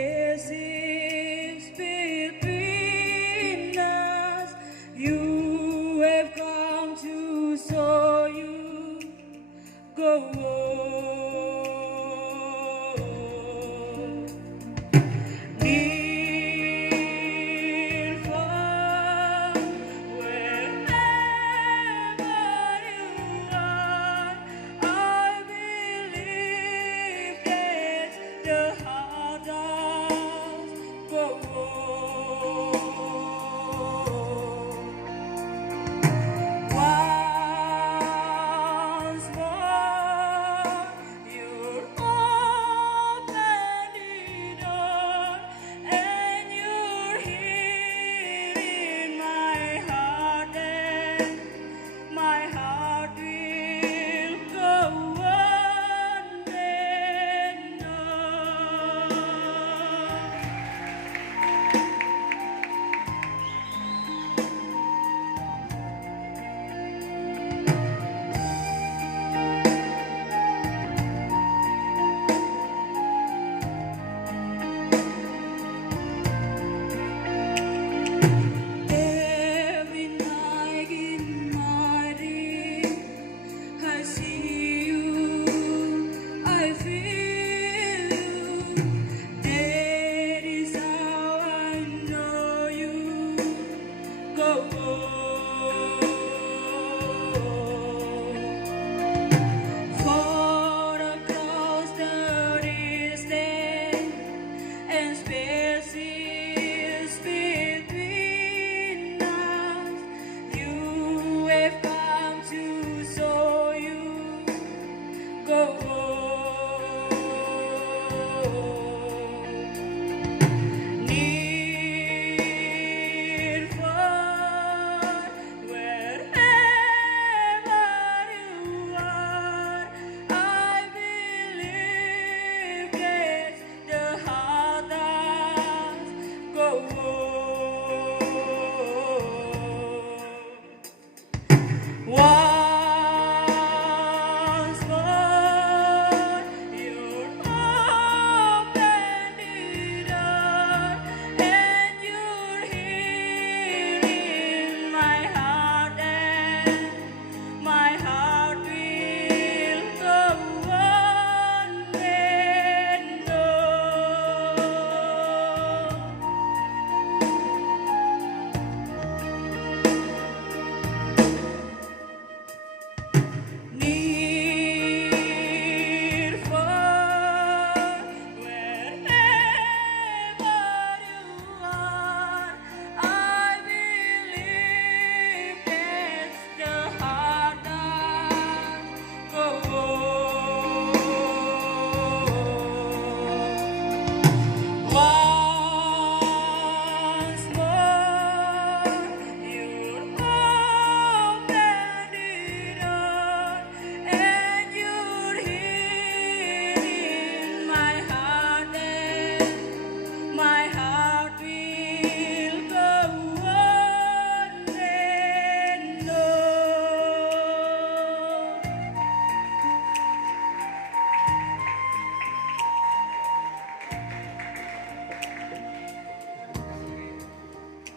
spaces between us. You have come to show you go on. Near, far, wherever you are, I believe that the heart does go on. Once more, you're open the door, and you're here in my heart, and my heart will go on and on. Every night in my dream, I see you, I feel you. That is how I know you go on. Far across the distance and spaces